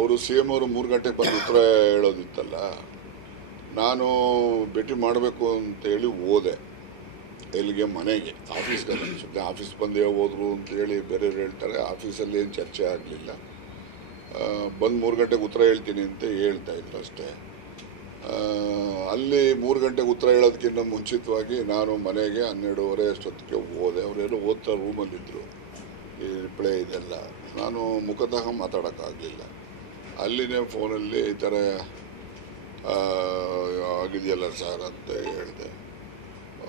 ಅವರು CM ಅವರು 3 ಗಂಟೆಗೆ ಬಂದು ಉತ್ತರ ಹೇಳೋದಿತ್ತಲ್ಲ, ನಾನು ಭೇಟಿ ಮಾಡಬೇಕು ಅಂತೇಳಿ ಹೋದೆ. ಎಲ್ಲಿಗೆ? ಮನೆಗೆ, ಆಫೀಸ್ಗೆ. ಅನಿಸುತ್ತೆ ಆಫೀಸ್ ಬಂದೇ ಹೋದ್ರು ಅಂತೇಳಿ ಬೇರೆಯವ್ರು ಹೇಳ್ತಾರೆ. ಆಫೀಸಲ್ಲಿ ಏನು ಚರ್ಚೆ ಆಗಲಿಲ್ಲ. ಬಂದು 3 ಗಂಟೆಗೆ ಉತ್ತರ ಹೇಳ್ತೀನಿ ಅಂತ ಹೇಳ್ತಾ ಇದ್ರು ಅಷ್ಟೇ. ಅಲ್ಲಿ 3 ಗಂಟೆಗೆ ಉತ್ತರ ಹೇಳೋದಕ್ಕಿಂತ ಮುಂಚಿತವಾಗಿ ನಾನು ಮನೆಗೆ 12:30 ಅಷ್ಟೊತ್ತಿಗೆ ಹೋದೆ. ಅವರೇನೋ ಓದ್ತಾ ರೂಮಲ್ಲಿದ್ದರು. ಈ ರಿಪ್ಲೈ ಇದೆಲ್ಲ ನಾನು ಮುಖತಃ ಮಾತಾಡೋಕ್ಕಾಗಲಿಲ್ಲ. ಅಲ್ಲಿನೇ ಫೋನಲ್ಲಿ ಈ ಥರ ಆಗಿದೆಯಲ್ಲ ಸರ್ ಅಂತ ಹೇಳಿದೆ.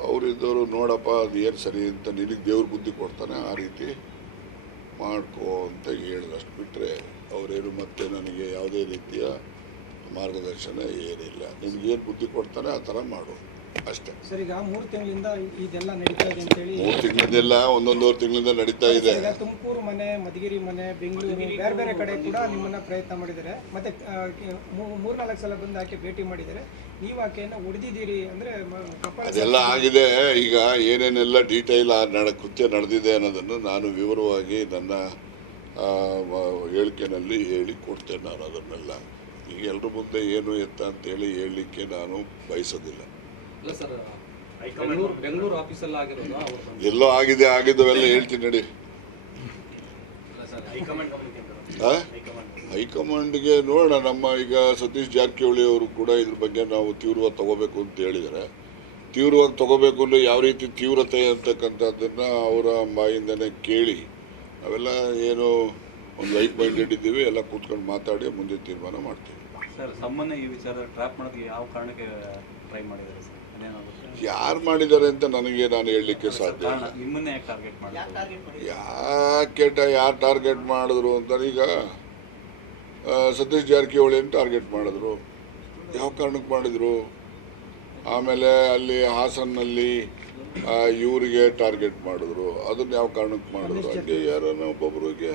ಅವರಿದ್ದವರು, ನೋಡಪ್ಪ ಅದು ಏನು ಸರಿ ಅಂತ ನಿನಗೆ ದೇವ್ರ ಬುದ್ಧಿ ಕೊಡ್ತಾನೆ, ಆ ರೀತಿ ಮಾಡ್ಕೋ ಅಂತ ಹೇಳಿದಷ್ಟು ಬಿಟ್ಟರೆ ಅವರೇನು ಮತ್ತೆ ನನಗೆ ಯಾವುದೇ ರೀತಿಯ ಮಾರ್ಗದರ್ಶನ ಏನಿಲ್ಲ. ನಿನಗೇನು ಬುದ್ಧಿ ಕೊಡ್ತಾನೆ ಆ ಥರ ಮಾಡು ಅಷ್ಟೇ. ಸರ್, ಈಗ 3 ತಿಂಗಳಿಂದ ಇದೆಲ್ಲ ನಡೀತಾ ಇದೆ ಅಂತೇಳಿ. 3 ತಿಂಗಳಿಂದೆಲ್ಲ 1.5 ತಿಂಗಳಿಂದ ನಡೀತಾ ಇದೆ. ತುಮಕೂರು ಮನೆ, ಮಧುಗಿರಿ ಮನೆ, ಬೆಂಗಳೂರು, ಬೇರೆ ಬೇರೆ ಕಡೆ ಕೂಡ ನಿಮ್ಮನ್ನ ಪ್ರಯತ್ನ ಮಾಡಿದ್ದಾರೆ. ಮತ್ತೆ 3-4 ಸಲ ಬಂದು ಆಕೆ ಭೇಟಿ ಮಾಡಿದ್ದಾರೆ. ನೀವು ಆಕೆಯನ್ನು ಹೊಡೆದಿದ್ದೀರಿ ಅಂದ್ರೆ ಅದೆಲ್ಲ ಆಗಿದೆ. ಈಗ ಏನೇನೆಲ್ಲ ಡೀಟೇಲ್ ಕೃತ್ಯ ನಡೆದಿದೆ ಅನ್ನೋದನ್ನು ನಾನು ವಿವರವಾಗಿ ನನ್ನ ಹೇಳಿಕೆನಲ್ಲಿ ಹೇಳಿ ಕೊಡ್ತೇನೆ. ನಾನು ಅದನ್ನೆಲ್ಲ ಈಗ ಎಲ್ಲರ ಮುಂದೆ ಏನು ಎತ್ತ ಅಂತೇಳಿ ಹೇಳಲಿಕ್ಕೆ ನಾನು ಬಯಸೋದಿಲ್ಲ. ಎಲ್ಲೋ ಆಗಿದ್ದವೆಲ್ಲ ಹೇಳ್ತೀನಿ ನೋಡಿ. ಹೈಕಮಾಂಡ್ಗೆ ನೋಡೋಣ. ನಮ್ಮ ಈಗ ಸತೀಶ್ ಜಾರಕಿಹೊಳಿ ಅವರು ಕೂಡ ಇದ್ರ ಬಗ್ಗೆ ನಾವು ತೀವ್ರವಾಗಿ ತಗೋಬೇಕು ಅಂತ ಹೇಳಿದ್ದಾರೆ. ತೀವ್ರವಾಗಿ ತಗೋಬೇಕು ಅಂದರೆ ಯಾವ ರೀತಿ ತೀವ್ರತೆ ಅಂತಕ್ಕಂಥದ್ದನ್ನು ಅವರ ಬಾಯಿಂದನೇ ಕೇಳಿ ನಾವೆಲ್ಲ ಏನು ಒಂದು ಲೈಕ್ ಮೈಂಡೆಡ್ ಇದ್ದೀವಿ, ಎಲ್ಲ ಕೂತ್ಕೊಂಡು ಮಾತಾಡಿ ಮುಂದೆ ತೀರ್ಮಾನ ಮಾಡ್ತೀವಿ. ಸರ್, ಸಾಮಾನ್ಯ ಈ ವಿಚಾರ ಟ್ರ್ಯಾಪ್ ಮಾಡೋದಕ್ಕೆ ಯಾವ ಕಾರಣಕ್ಕೆ ಟ್ರೈ ಮಾಡಿದ್ದಾರೆ ಸರ್? ಯಾರು ಮಾಡಿದ್ದಾರೆ ಅಂತ ನನಗೆ ನಾನು ಹೇಳಲಿಕ್ಕೆ ಸಾಧ್ಯ ಇಲ್ಲ. ನಿಮ್ಮನ್ನೇ ಟಾರ್ಗೆಟ್ ಮಾಡಿದ್ರು? ಯಾರು ಟಾರ್ಗೆಟ್ ಮಾಡಿದ್ರು ಅಂತ ಈಗ ಸತೀಶ್ ಜಾರಕಿಹೊಳಿಯನ್ನು ಟಾರ್ಗೆಟ್ ಮಾಡಿದ್ರು. ಯಾವ ಕಾರಣಕ್ಕೆ ಮಾಡಿದ್ರು? ಆಮೇಲೆ ಅಲ್ಲಿ ಹಾಸನ್ನಲ್ಲಿ ಇವರಿಗೆ ಟಾರ್ಗೆಟ್ ಮಾಡಿದ್ರು. ಅದನ್ನು ಯಾವ ಕಾರಣಕ್ಕೆ ಮಾಡಿದ್ರು? ಹಾಗೆ ಯಾರನ್ನ ಒಬ್ಬೊಬ್ಬರಿಗೆ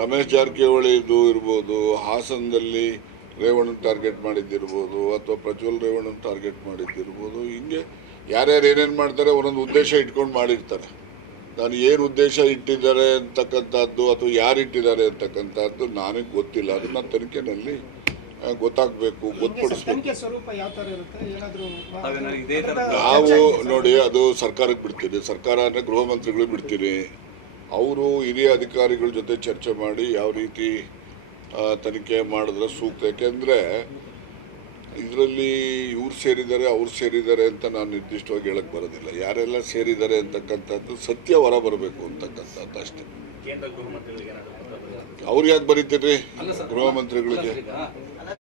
ರಮೇಶ್ ಜಾರಕಿಹೊಳಿದು ಇರ್ಬೋದು, ಹಾಸನದಲ್ಲಿ ರೇವಣ್ಣನ ಟಾರ್ಗೆಟ್ ಮಾಡಿದ್ದಿರ್ಬೋದು, ಅಥವಾ ಪ್ರಜ್ವಲ್ ರೇವಣ್ಣನ ಟಾರ್ಗೆಟ್ ಮಾಡಿದ್ದಿರ್ಬೋದು. ಹಿಂಗೆ ಯಾರ್ಯಾರು ಏನೇನು ಮಾಡ್ತಾರೆ ಒಂದೊಂದು ಉದ್ದೇಶ ಇಟ್ಕೊಂಡು ಮಾಡಿರ್ತಾರೆ. ನಾನು ಏನು ಉದ್ದೇಶ ಇಟ್ಟಿದ್ದಾರೆ ಅಂತಕ್ಕಂಥದ್ದು ಅಥವಾ ಯಾರು ಇಟ್ಟಿದ್ದಾರೆ ಅಂತಕ್ಕಂಥದ್ದು ನನಗೆ ಗೊತ್ತಿಲ್ಲ. ಅದನ್ನ ತನಿಖೆನಲ್ಲಿ ಗೊತ್ತಾಗಬೇಕು, ಗೊತ್ತುಪಡಿಸ್ಬೇಕು. ನಾವು ನೋಡಿ, ಅದು ಸರ್ಕಾರಕ್ಕೆ ಬಿಡ್ತೀರಿ. ಸರ್ಕಾರ ಅಂದರೆ ಗೃಹ ಮಂತ್ರಿಗಳಿಗೆ ಬಿಡ್ತೀರಿ. ಅವರು ಹಿರಿಯ ಅಧಿಕಾರಿಗಳ ಜೊತೆ ಚರ್ಚೆ ಮಾಡಿ ಯಾವ ರೀತಿ ತನಿಖೆ ಮಾಡಿದ್ರೆ ಸೂಕ್ತ. ಯಾಕೆಂದರೆ ಇದರಲ್ಲಿ ಇವ್ರು ಸೇರಿದ್ದಾರೆ ಅವ್ರು ಸೇರಿದ್ದಾರೆ ಅಂತ ನಾನು ನಿರ್ದಿಷ್ಟವಾಗಿ ಹೇಳಕ್ಕೆ ಬರೋದಿಲ್ಲ. ಯಾರೆಲ್ಲ ಸೇರಿದ್ದಾರೆ ಅಂತಕ್ಕಂಥದ್ದು ಸತ್ಯ ಹೊರ ಬರಬೇಕು ಅಂತಕ್ಕಂಥದ್ದು ಅಷ್ಟೇ. ಅವ್ರಿಗೆ ಯಾಕೆ ಬರೀತೀರಿ ಗೃಹ ಮಂತ್ರಿಗಳಿಗೆ?